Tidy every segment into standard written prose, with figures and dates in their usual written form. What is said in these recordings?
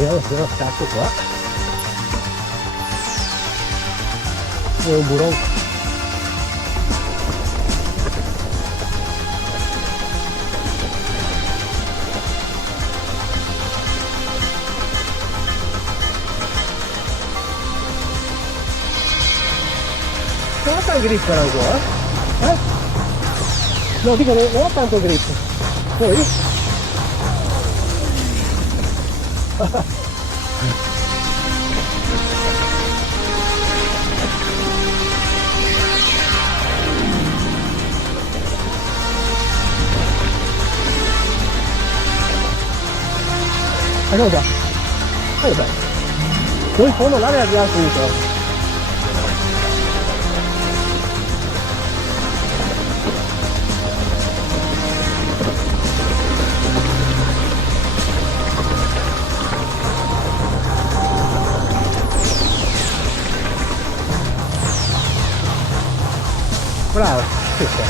vediamo se lo stacco qua. È un buron. Non ha tanto grip però ancora, eh? No, dico, non ho tanto grip. Poi? Ecco qua. Beh. Poi in fondo l'area di alto tutto. Bravo, sì, sì.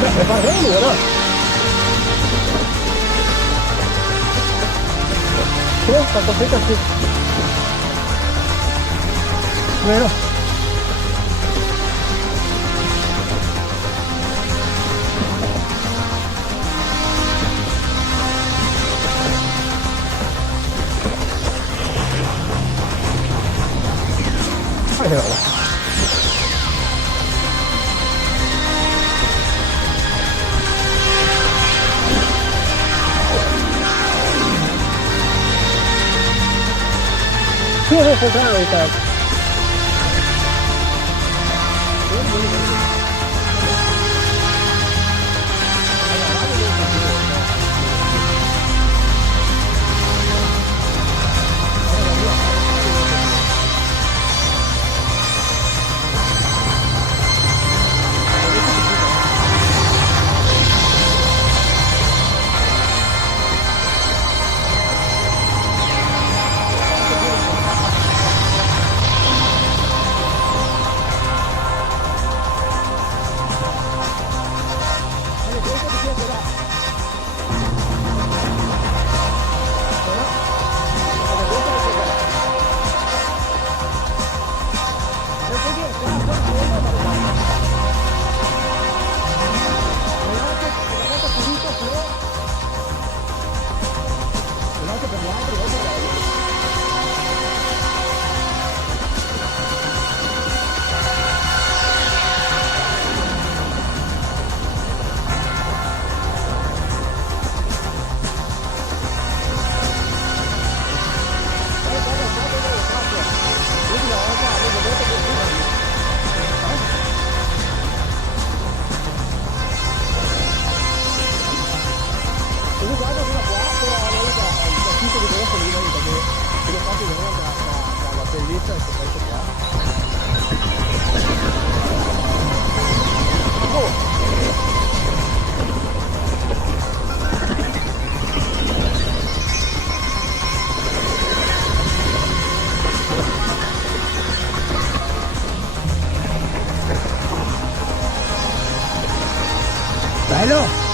Beh, parliamo due, no? Sì, ho fatto fretta sì. Vero? Allora. Sì, devo comprare il tempo. Bello!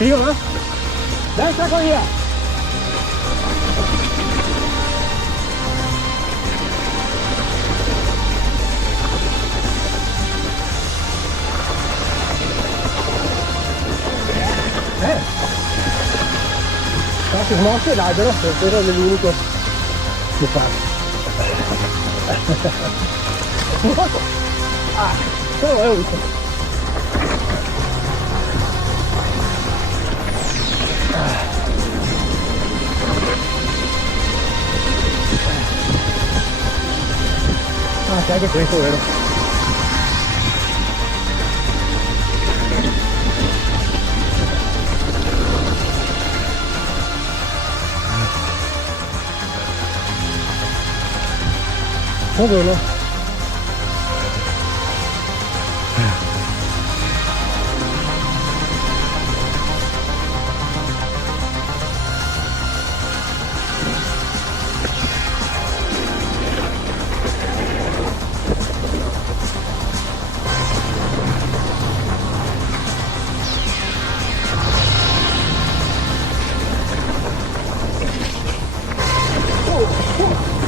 Io? Destra con io! No, si smosse l'albero, quello è l'unico che fa. Ah, quello è unico. Ah, c'è anche questo, vero? Solo.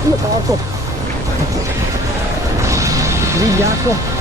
Io porco. Vigliacco.